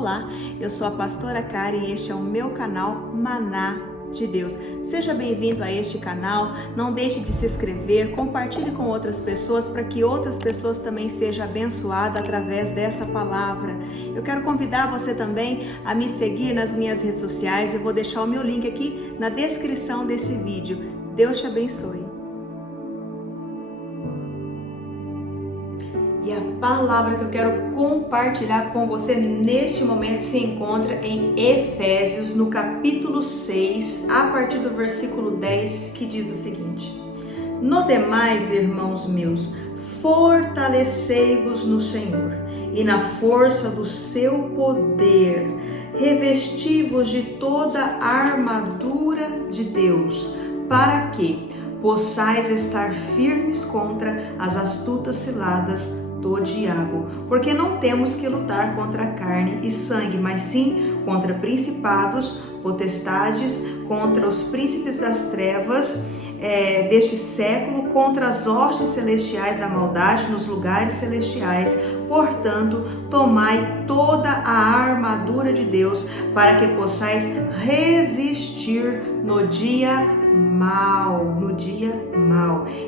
Olá, eu sou a pastora Karen e este é o meu canal Maná de Deus. Seja bem-vindo a este canal, não deixe de se inscrever, compartilhe com outras pessoas para que outras pessoas também sejam abençoadas através dessa palavra. Eu quero convidar você também a me seguir nas minhas redes sociais, eu vou deixar o meu link aqui na descrição desse vídeo. Deus te abençoe. E a palavra que eu quero compartilhar com você neste momento se encontra em Efésios, no capítulo 6, a partir do versículo 10, que diz o seguinte: No demais, irmãos meus, fortalecei-vos no Senhor e na força do seu poder, revesti-vos de toda a armadura de Deus, para que possais estar firmes contra as astutas ciladas do diabo, porque não temos que lutar contra carne e sangue, mas sim contra principados, potestades, contra os príncipes das trevas deste século, contra as hostes celestiais da maldade nos lugares celestiais. Portanto, tomai toda a armadura de Deus, para que possais resistir no dia mau,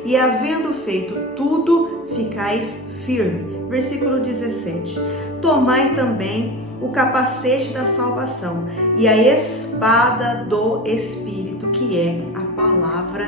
e havendo feito tudo, ficais firme. Versículo 17. Tomai também o capacete da salvação e a espada do Espírito, que é a palavra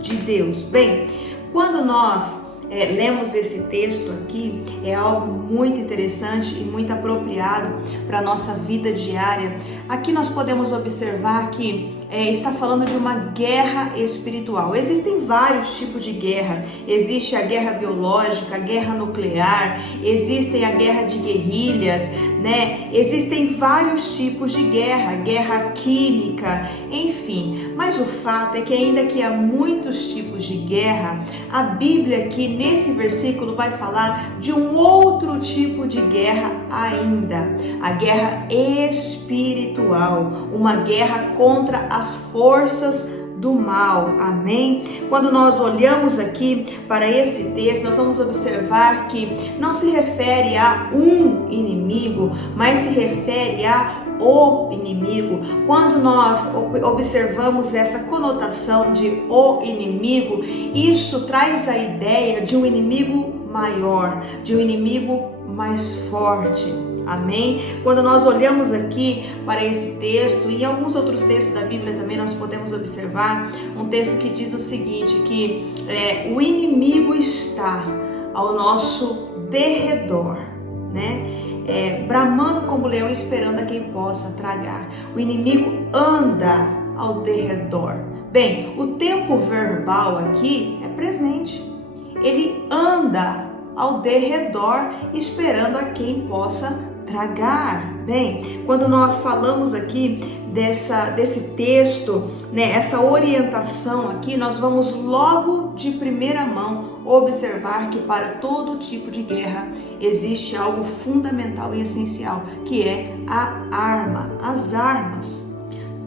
de Deus. Bem, quando nós lemos esse texto aqui, é algo muito interessante e muito apropriado para a nossa vida diária. Aqui nós podemos observar que está falando de uma guerra espiritual. Existem vários tipos de guerra. Existe a guerra biológica, a guerra nuclear, existe a guerra de guerrilhas, né? Existem vários tipos de guerra química, enfim. Mas o fato é que ainda que há muitos tipos de guerra, a Bíblia aqui nesse versículo vai falar de um outro tipo de guerra ainda, a guerra espiritual, uma guerra contra as forças do mal, amém? Quando nós olhamos aqui para esse texto, nós vamos observar que não se refere a um inimigo, mas se refere a o inimigo. Quando nós observamos essa conotação de o inimigo, isso traz a ideia de um inimigo maior, de um inimigo mais forte. Amém? Quando nós olhamos aqui para esse texto e alguns outros textos da Bíblia também, nós podemos observar um texto que diz o seguinte, que o inimigo está ao nosso derredor, né? Bramando como leão, esperando a quem possa tragar. O inimigo anda ao derredor. Bem, o tempo verbal aqui é presente. Ele anda ao derredor, esperando a quem possa tragar. Bem, quando nós falamos aqui desse texto, né, essa orientação aqui, nós vamos logo de primeira mão observar que para todo tipo de guerra existe algo fundamental e essencial, que é a arma, as armas.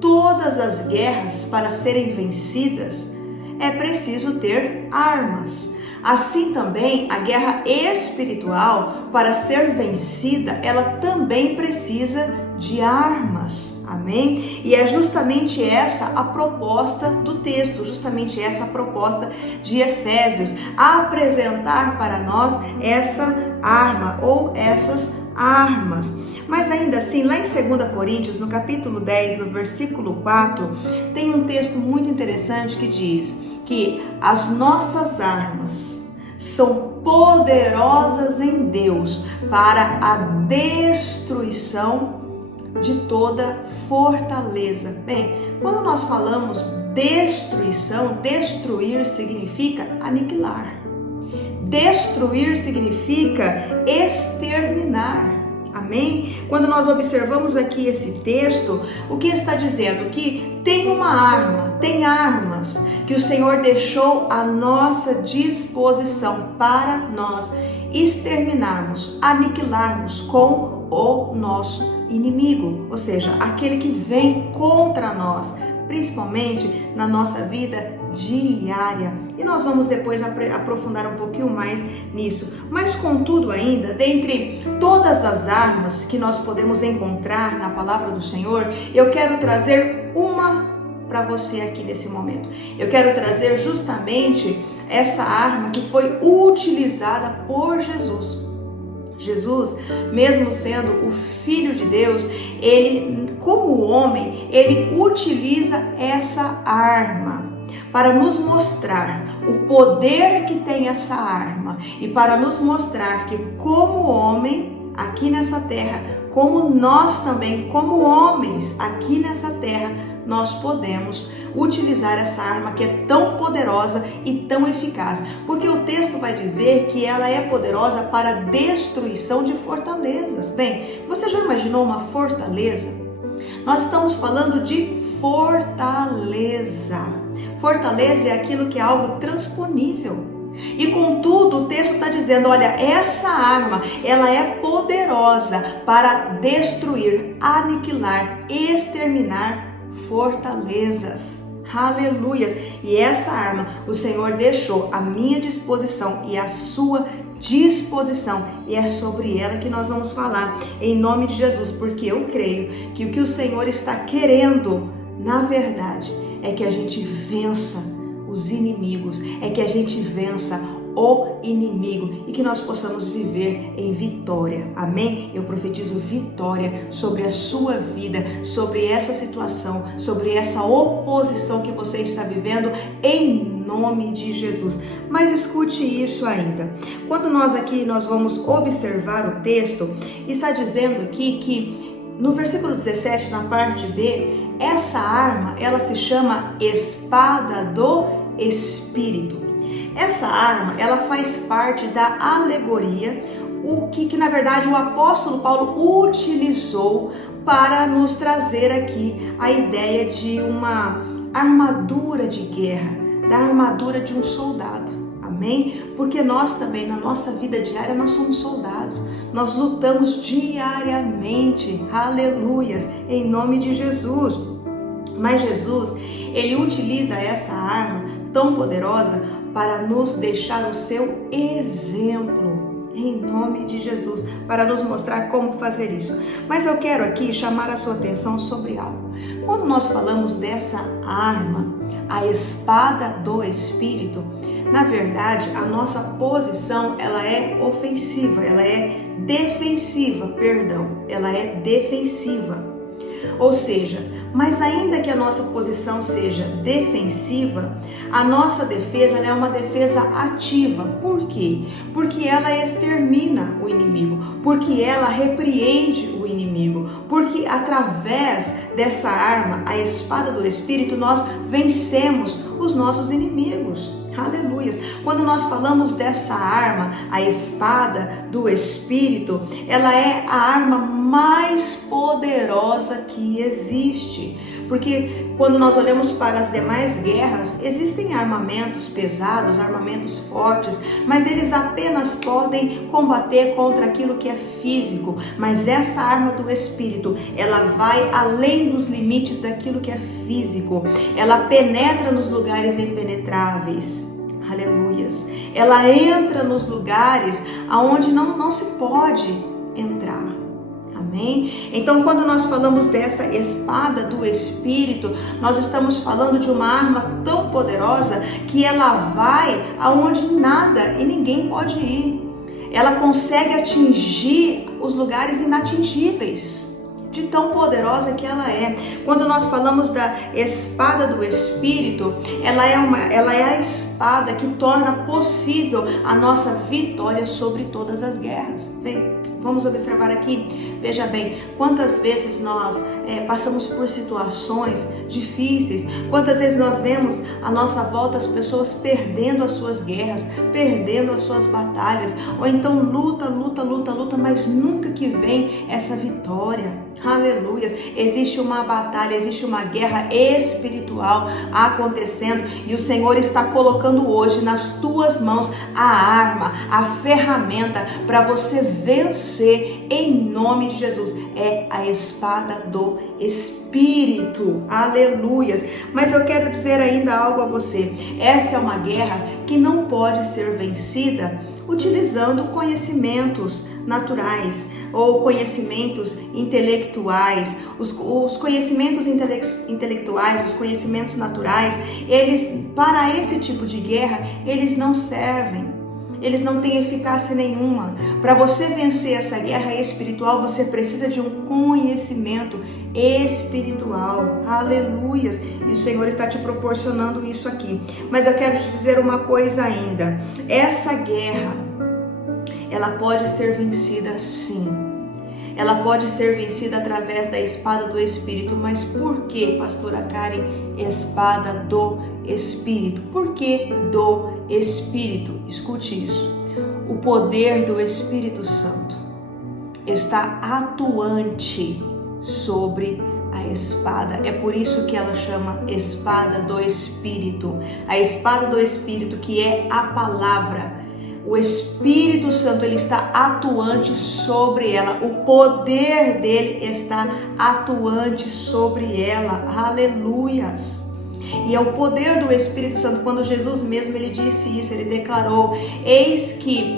Todas as guerras, para serem vencidas, é preciso ter armas. Assim também, a guerra espiritual, para ser vencida, ela também precisa de armas, amém? E é justamente essa a proposta do texto, justamente essa a proposta de Efésios, apresentar para nós essa arma ou essas armas. Mas ainda assim, lá em 2 Coríntios, no capítulo 10, no versículo 4, tem um texto muito interessante que diz que as nossas armas são poderosas em Deus para a destruição de toda fortaleza. Bem, quando nós falamos destruição, destruir significa aniquilar. Destruir significa exterminar. Amém? Quando nós observamos aqui esse texto, o que está dizendo? Que tem uma arma, tem armas que o Senhor deixou à nossa disposição para nós exterminarmos, aniquilarmos com o nosso inimigo, ou seja, aquele que vem contra nós, principalmente na nossa vida diária. E nós vamos depois aprofundar um pouquinho mais nisso. Mas contudo ainda, dentre todas as armas que nós podemos encontrar na palavra do Senhor, eu quero trazer uma para você aqui nesse momento. Eu quero trazer justamente essa arma que foi utilizada por Jesus. Jesus, mesmo sendo o Filho de Deus, ele, como homem, ele utiliza essa arma para nos mostrar o poder que tem essa arma e para nos mostrar que, como homem aqui nessa terra, como nós também, como homens aqui nessa terra, nós podemos utilizar essa arma que é tão poderosa e tão eficaz. Porque o texto vai dizer que ela é poderosa para a destruição de fortalezas. Bem, você já imaginou uma fortaleza? Nós estamos falando de fortaleza. Fortaleza é aquilo que é algo transponível. E contudo, o texto está dizendo, olha, essa arma, ela é poderosa para destruir, aniquilar, exterminar fortalezas. Aleluias! E essa arma o Senhor deixou à minha disposição e à sua disposição. E é sobre ela que nós vamos falar em nome de Jesus, porque eu creio que o que o Senhor está querendo, na verdade, é que a gente vença os inimigos, é que a gente vença o inimigo e que nós possamos viver em vitória. Amém? Eu profetizo vitória sobre a sua vida, sobre essa situação, sobre essa oposição que você está vivendo, em nome de Jesus. Mas escute isso ainda. Quando nós vamos observar o texto, está dizendo aqui que no versículo 17, na parte B, essa arma, ela se chama espada do Espírito. Essa arma, ela faz parte da alegoria, o que na verdade o apóstolo Paulo utilizou para nos trazer aqui a ideia de uma armadura de guerra, da armadura de um soldado. Amém? Porque nós também, na nossa vida diária, nós somos soldados. Nós lutamos diariamente. Aleluias! Em nome de Jesus. Mas Jesus, ele utiliza essa arma tão poderosa para nos deixar o seu exemplo, em nome de Jesus, para nos mostrar como fazer isso. Mas eu quero aqui chamar a sua atenção sobre algo. Quando nós falamos dessa arma, a espada do Espírito, na verdade, a nossa posição, ela é ofensiva, ela é defensiva, ela é defensiva. Ou seja, mas ainda que a nossa posição seja defensiva, a nossa defesa ela é uma defesa ativa. Por quê? Porque ela extermina o inimigo, porque ela repreende o inimigo, porque através dessa arma, a espada do Espírito, nós vencemos os nossos inimigos. Aleluias! Quando nós falamos dessa arma, a espada do Espírito, ela é a arma mais poderosa que existe. Porque quando nós olhamos para as demais guerras, existem armamentos pesados, armamentos fortes, mas eles apenas podem combater contra aquilo que é físico. Mas essa arma do Espírito, ela vai além dos limites daquilo que é físico. Ela penetra nos lugares impenetráveis. Aleluias! Ela entra nos lugares aonde não se pode entrar. Amém? Então, quando nós falamos dessa espada do Espírito, nós estamos falando de uma arma tão poderosa que ela vai aonde nada e ninguém pode ir. Ela consegue atingir os lugares inatingíveis, de tão poderosa que ela é. Quando nós falamos da espada do Espírito, ela é a espada que torna possível a nossa vitória sobre todas as guerras. Bem, vamos observar aqui, veja bem, quantas vezes nós passamos por situações difíceis, quantas vezes nós vemos à nossa volta as pessoas perdendo as suas guerras, perdendo as suas batalhas, ou então luta, mas nunca que vem essa vitória. Aleluia! Existe uma batalha, existe uma guerra espiritual acontecendo e o Senhor está colocando hoje nas tuas mãos a arma, a ferramenta para você vencer em nome de Jesus. É a espada do Espírito. Aleluias. Mas eu quero dizer ainda algo a você. Essa é uma guerra que não pode ser vencida utilizando conhecimentos naturais ou conhecimentos intelectuais. Os conhecimentos intelectuais, os conhecimentos naturais, para esse tipo de guerra, eles não servem. Eles não têm eficácia nenhuma. Para você vencer essa guerra espiritual, você precisa de um conhecimento espiritual. Aleluias! E o Senhor está te proporcionando isso aqui. Mas eu quero te dizer uma coisa ainda. Essa guerra, ela pode ser vencida sim. Ela pode ser vencida através da espada do Espírito. Mas por que, pastora Karen, espada do Espírito? Por que do Espírito? Escute isso. O poder do Espírito Santo está atuante sobre a espada. É por isso que ela chama espada do Espírito. A espada do Espírito, que é a palavra. O Espírito Santo, ele está atuante sobre ela. O poder dele está atuante sobre ela. Aleluias! E é o poder do Espírito Santo. Quando Jesus mesmo, ele disse isso, ele declarou: eis que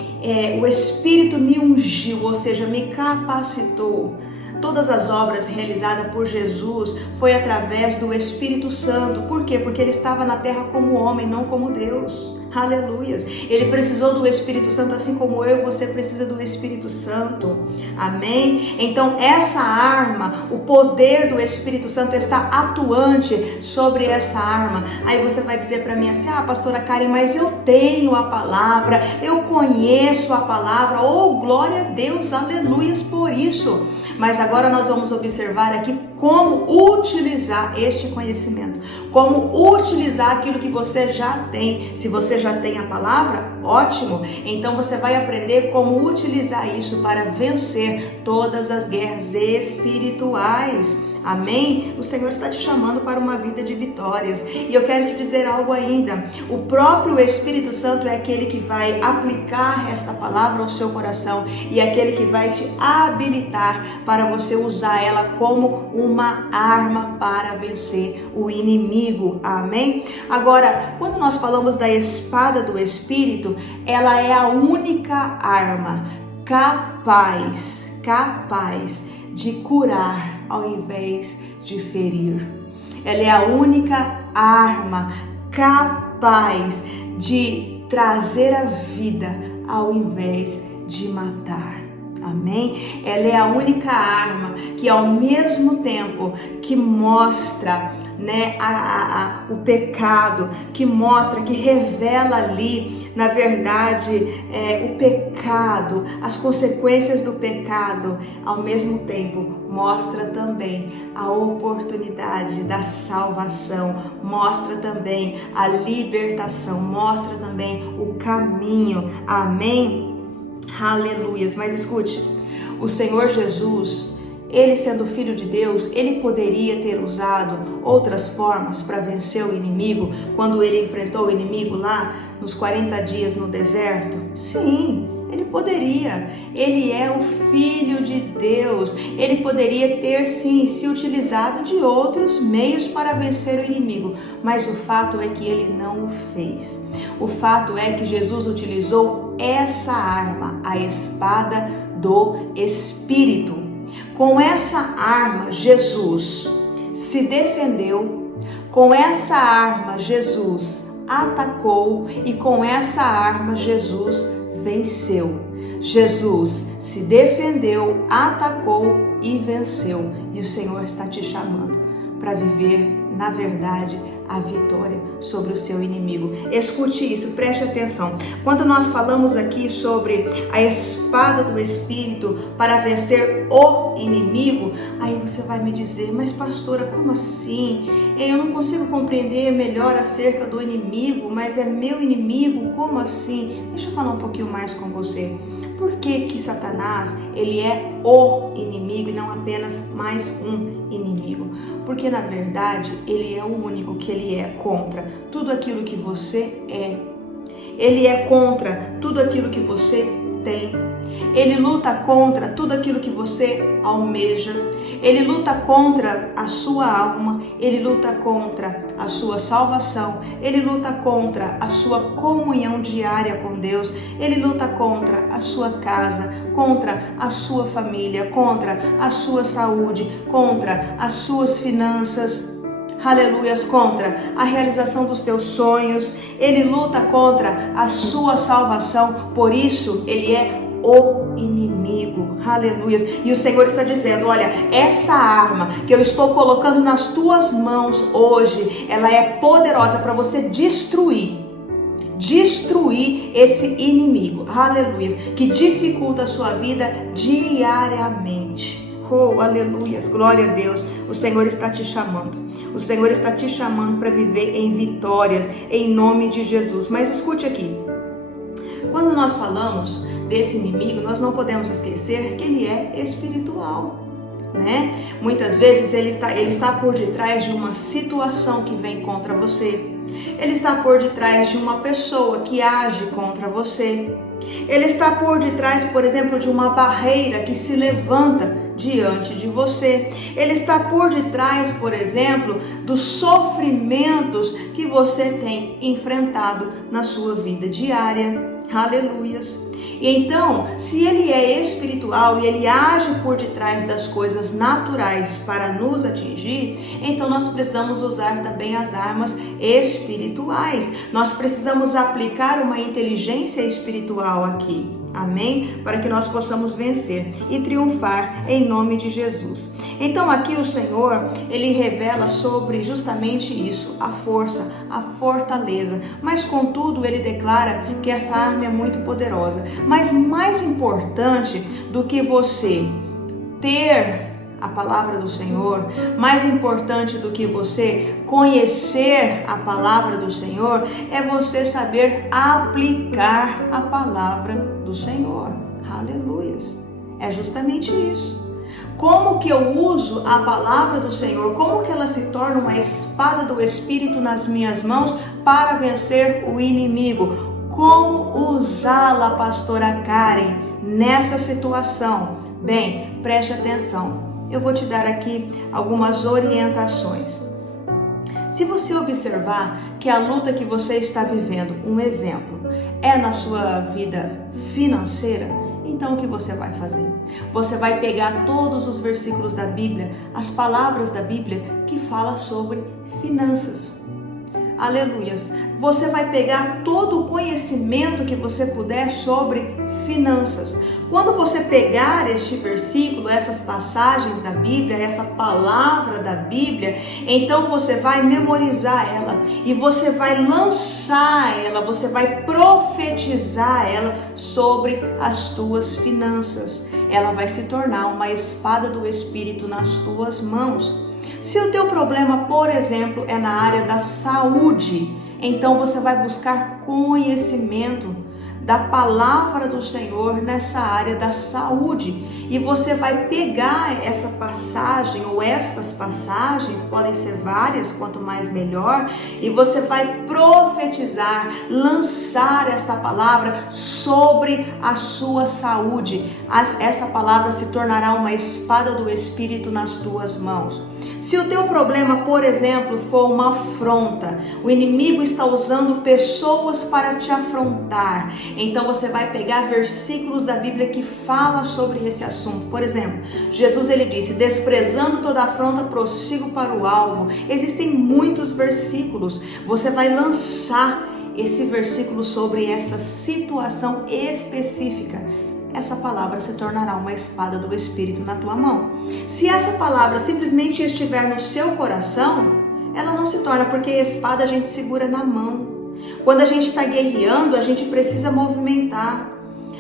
o Espírito me ungiu, ou seja, me capacitou. Todas as obras realizadas por Jesus foi através do Espírito Santo. Por quê? Porque ele estava na terra como homem, não como Deus. Aleluias. Ele precisou do Espírito Santo, assim como eu e você precisa do Espírito Santo. Amém? Então essa arma, o poder do Espírito Santo está atuante sobre essa arma. Aí você vai dizer para mim assim: ah, pastora Karen, mas eu tenho a palavra, eu conheço a palavra. Oh, glória a Deus, aleluias por isso. Mas agora nós vamos observar aqui como utilizar este conhecimento, como utilizar aquilo que você já tem. Se você já tem a palavra, ótimo, então você vai aprender como utilizar isso para vencer todas as guerras espirituais. Amém? O Senhor está te chamando para uma vida de vitórias. E eu quero te dizer algo ainda. O próprio Espírito Santo é aquele que vai aplicar esta palavra ao seu coração e é aquele que vai te habilitar para você usar ela como uma arma para vencer o inimigo. Amém? Agora, quando nós falamos da espada do Espírito, ela é a única arma capaz de curar ao invés de ferir. Ela é a única arma capaz de trazer a vida ao invés de matar. Amém? Ela é a única arma que ao mesmo tempo que mostra, né, o pecado, que mostra, que revela ali, na verdade, o pecado, as consequências do pecado, ao mesmo tempo mostra também a oportunidade da salvação, mostra também a libertação, mostra também o caminho. Amém? Aleluias. Mas escute, o Senhor Jesus, ele sendo filho de Deus, ele poderia ter usado outras formas para vencer o inimigo quando ele enfrentou o inimigo lá nos 40 dias no deserto? Sim, ele poderia. Ele é o filho de Deus. Ele poderia ter sim se utilizado de outros meios para vencer o inimigo, mas o fato é que ele não o fez. O fato é que Jesus utilizou essa arma, a espada do Espírito. Com essa arma, Jesus se defendeu, com essa arma, Jesus atacou e com essa arma, Jesus venceu. Jesus se defendeu, atacou e venceu. E o Senhor está te chamando para viver, na verdade, a vitória sobre o seu inimigo. Escute isso, preste atenção. Quando nós falamos aqui sobre a espada do Espírito para vencer o inimigo, aí você vai me dizer: mas pastora, como assim? Eu não consigo compreender melhor acerca do inimigo, mas é meu inimigo, como assim? Deixa eu falar um pouquinho mais com você. Por que Satanás, ele é o inimigo e não apenas mais um inimigo? Porque na verdade ele é o único que ele é contra tudo aquilo que você é. Ele é contra tudo aquilo que você tem. Ele luta contra tudo aquilo que você almeja. Ele luta contra a sua alma. Ele luta contra a sua salvação. Ele luta contra a sua comunhão diária com Deus. Ele luta contra a sua casa, contra a sua família, contra a sua saúde, contra as suas finanças. Aleluias, contra a realização dos teus sonhos. Ele luta contra a sua salvação. Por isso, ele é o inimigo, aleluias. E o Senhor está dizendo: olha, essa arma que eu estou colocando nas tuas mãos hoje, ela é poderosa para você destruir esse inimigo, aleluias, que dificulta a sua vida diariamente. Oh, aleluias, glória a Deus. O Senhor está te chamando. O Senhor está te chamando para viver em vitórias, em nome de Jesus. Mas escute aqui. Quando nós falamos desse inimigo, nós não podemos esquecer que ele é espiritual, né? Muitas vezes ele está por detrás de uma situação que vem contra você. Ele está por detrás de uma pessoa que age contra você. Ele está por detrás, por exemplo, de uma barreira que se levanta diante de você. Ele está por detrás, por exemplo, dos sofrimentos que você tem enfrentado na sua vida diária. Aleluias. E então, se ele é espiritual e ele age por detrás das coisas naturais para nos atingir, então nós precisamos usar também as armas espirituais. Nós precisamos aplicar uma inteligência espiritual aqui. Amém? Para que nós possamos vencer e triunfar em nome de Jesus. Então aqui o Senhor, ele revela sobre justamente isso, a força, a fortaleza. Mas contudo, ele declara que essa arma é muito poderosa. Mas mais importante do que você ter a palavra do Senhor, mais importante do que você conhecer a palavra do Senhor, é você saber aplicar a palavra do Senhor. Aleluias. É justamente isso. Como que eu uso a palavra do Senhor? Como que ela se torna uma espada do Espírito nas minhas mãos para vencer o inimigo? Como usá-la, pastora Karen, nessa situação? Bem, preste atenção. Eu vou te dar aqui algumas orientações. Se você observar que a luta que você está vivendo, um exemplo, é na sua vida financeira, então o que você vai fazer? Você vai pegar todos os versículos da Bíblia, as palavras da Bíblia que falam sobre finanças. Aleluias. Você vai pegar todo o conhecimento que você puder sobre finanças. Quando você pegar este versículo, essas passagens da Bíblia, essa palavra da Bíblia, então você vai memorizar ela e você vai lançar ela, você vai profetizar ela sobre as tuas finanças. Ela vai se tornar uma espada do Espírito nas tuas mãos. Se o teu problema, por exemplo, é na área da saúde, então você vai buscar conhecimento da palavra do Senhor nessa área da saúde. E você vai pegar essa passagem ou estas passagens, podem ser várias, quanto mais melhor, e você vai profetizar, lançar esta palavra sobre a sua saúde. Essa palavra se tornará uma espada do Espírito nas tuas mãos. Se o teu problema, por exemplo, for uma afronta, o inimigo está usando pessoas para te afrontar, então você vai pegar versículos da Bíblia que falam sobre esse assunto. Por exemplo, Jesus ele disse: desprezando toda afronta, prossigo para o alvo. Existem muitos versículos. Você vai lançar esse versículo sobre essa situação específica. Essa palavra se tornará uma espada do Espírito na tua mão. Se essa palavra simplesmente estiver no seu coração, ela não se torna, porque a espada a gente segura na mão. Quando a gente está guerreando, a gente precisa movimentar.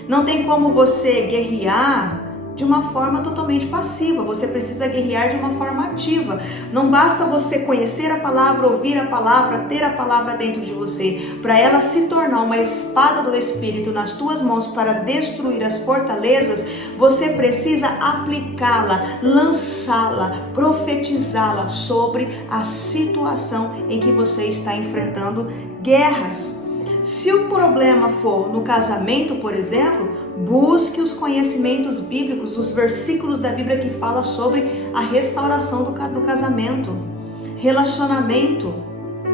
Não tem como você guerrear de uma forma totalmente passiva, você precisa guerrear de uma forma ativa. Não basta você conhecer a palavra, ouvir a palavra, ter a palavra dentro de você. Para ela se tornar uma espada do Espírito nas tuas mãos para destruir as fortalezas, você precisa aplicá-la, lançá-la, profetizá-la sobre a situação em que você está enfrentando guerras. Se o problema for no casamento, por exemplo, Busque os conhecimentos bíblicos, os versículos da Bíblia que falam sobre a restauração do casamento, relacionamento,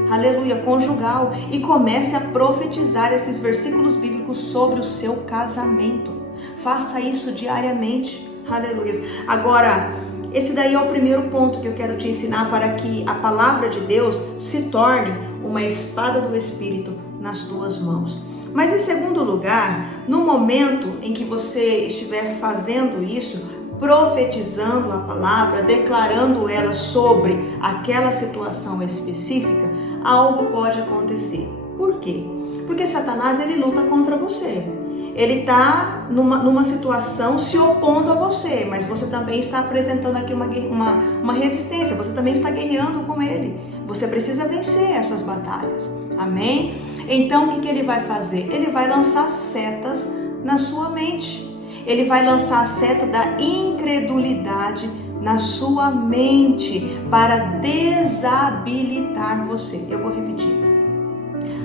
aleluia, conjugal, e comece a profetizar esses versículos bíblicos sobre o seu casamento. Faça isso diariamente, aleluia. Agora, esse daí é o primeiro ponto que eu quero te ensinar para que a palavra de Deus se torne uma espada do Espírito nas tuas mãos. Mas em segundo lugar, no momento em que você estiver fazendo isso, profetizando a palavra, declarando ela sobre aquela situação específica, algo pode acontecer. Por quê? Porque Satanás, ele luta contra você. Ele está numa situação se opondo a você, mas você também está apresentando aqui uma resistência, você também está guerreando com ele. Você precisa vencer essas batalhas, amém? Então o que ele vai fazer? Ele vai lançar setas na sua mente. Ele vai lançar a seta da incredulidade na sua mente para desabilitar você. Eu vou repetir.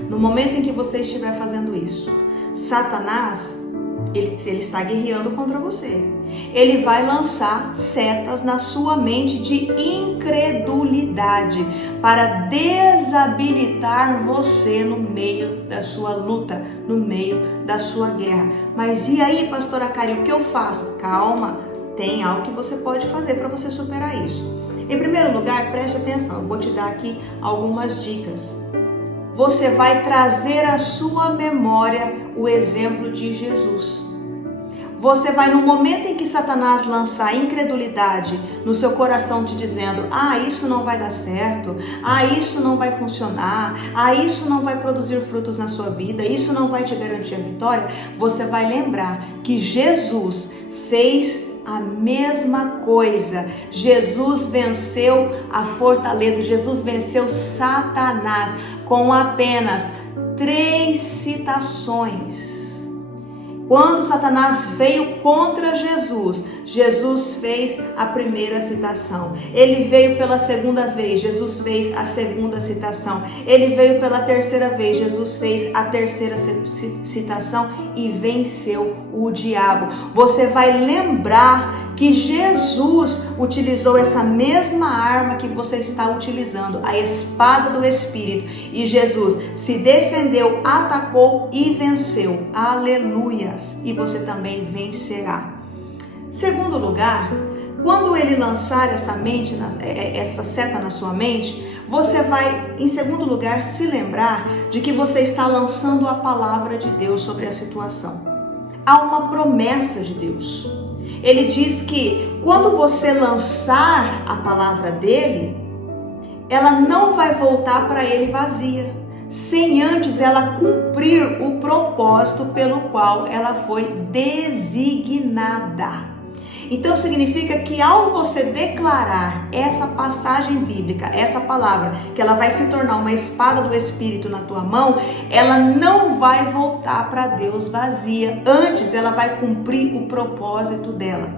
No momento em que você estiver fazendo isso, Satanás, ele está guerreando contra você. Ele vai lançar setas na sua mente de incredulidade para desabilitar você no meio da sua luta, no meio da sua guerra. Mas e aí, pastora Karen, o que eu faço? Calma, tem algo que você pode fazer para você superar isso. Em primeiro lugar, preste atenção, eu vou te dar aqui algumas dicas. Você vai trazer à sua memória o exemplo de Jesus. Você vai, no momento em que Satanás lançar incredulidade no seu coração te dizendo, isso não vai dar certo, isso não vai funcionar, isso não vai produzir frutos na sua vida, isso não vai te garantir a vitória, você vai lembrar que Jesus fez a mesma coisa. Jesus venceu a fortaleza, Jesus venceu Satanás com apenas 3 citações. Quando Satanás veio contra Jesus, Jesus fez a primeira citação. Ele veio pela segunda vez, Jesus fez a segunda citação. Ele veio pela terceira vez, Jesus fez a terceira citação e venceu o diabo. Você vai lembrar que Jesus utilizou essa mesma arma que você está utilizando, a espada do Espírito, e Jesus se defendeu, atacou e venceu. Aleluias! E você também vencerá. Segundo lugar, quando ele lançar essa seta na sua mente, você vai, em segundo lugar, se lembrar de que você está lançando a palavra de Deus sobre a situação. Há uma promessa de Deus. Ele diz que quando você lançar a palavra dele, ela não vai voltar para ele vazia, sem antes ela cumprir o propósito pelo qual ela foi designada. Então significa que ao você declarar essa passagem bíblica, essa palavra, que ela vai se tornar uma espada do Espírito na tua mão, ela não vai voltar para Deus vazia, antes ela vai cumprir o propósito dela.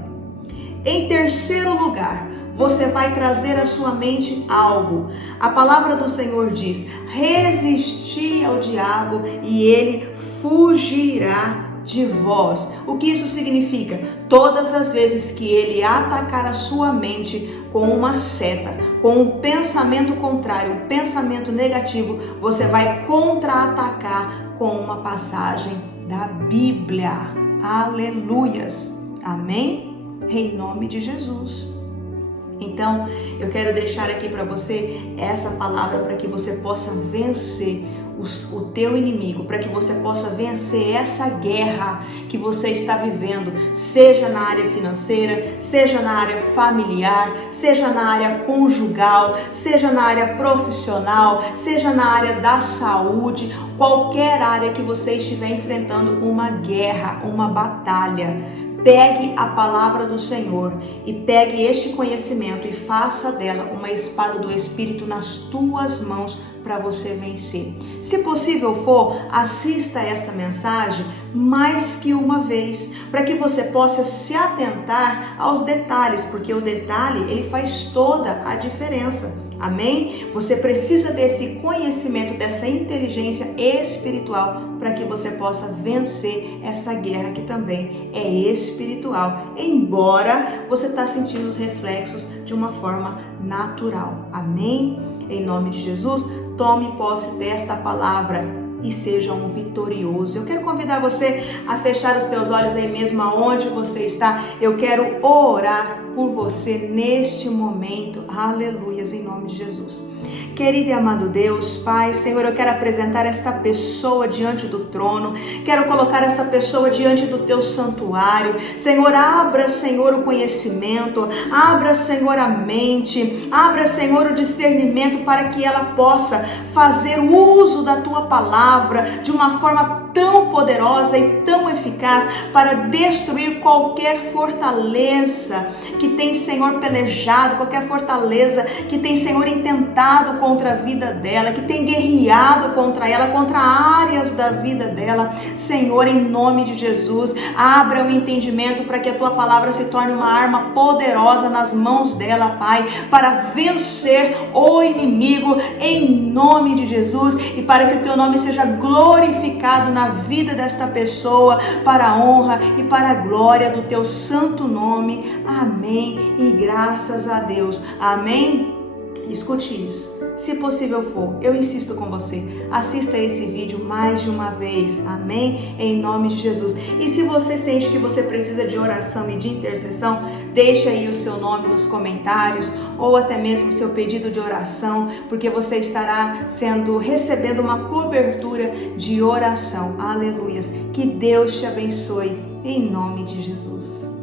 Em terceiro lugar, você vai trazer à sua mente algo. A palavra do Senhor diz: resistir ao diabo e ele fugirá de vós. O que isso significa? Todas as vezes que ele atacar a sua mente com uma seta, com um pensamento contrário, um pensamento negativo, você vai contra-atacar com uma passagem da Bíblia. Aleluias! Amém? Em nome de Jesus. Então, eu quero deixar aqui para você essa palavra para que você possa vencer o teu inimigo, para que você possa vencer essa guerra que você está vivendo, seja na área financeira, seja na área familiar, seja na área conjugal, seja na área profissional, seja na área da saúde, qualquer área que você estiver enfrentando uma guerra, uma batalha. Pegue a palavra do Senhor e pegue este conhecimento e faça dela uma espada do Espírito nas tuas mãos para você vencer. Se possível for, assista essa mensagem mais que uma vez, para que você possa se atentar aos detalhes, porque o detalhe, ele faz toda a diferença. Amém? Você precisa desse conhecimento, dessa inteligência espiritual para que você possa vencer essa guerra que também é espiritual, embora você está sentindo os reflexos de uma forma natural. Amém? Em nome de Jesus, tome posse desta palavra e seja um vitorioso. Eu quero convidar você a fechar os teus olhos aí mesmo aonde você está. Eu quero orar por você neste momento. Aleluias, em nome de Jesus. Querido e amado Deus, Pai, Senhor, eu quero apresentar esta pessoa diante do trono, quero colocar esta pessoa diante do teu santuário. Senhor, abra, Senhor, o conhecimento, abra, Senhor, a mente, abra, Senhor, o discernimento para que ela possa fazer uso da tua palavra de uma forma tão poderosa e tão eficaz para destruir qualquer fortaleza que tem, Senhor, pelejado, qualquer fortaleza que tem, Senhor, intentado contra a vida dela, que tem guerreado contra ela, contra áreas da vida dela. Senhor, em nome de Jesus, abra o entendimento para que a tua palavra se torne uma arma poderosa nas mãos dela, Pai, para vencer o inimigo, em nome de Jesus, e para que o teu nome seja glorificado na vida desta pessoa, para a honra e para a glória do teu santo nome. Amém e graças a Deus. Amém. Escute isso. Se possível for, eu insisto com você, assista esse vídeo mais de uma vez, amém? Em nome de Jesus. E se você sente que você precisa de oração e de intercessão, deixa aí o seu nome nos comentários, ou até mesmo seu pedido de oração, porque você estará recebendo uma cobertura de oração. Aleluias. Que Deus te abençoe, em nome de Jesus.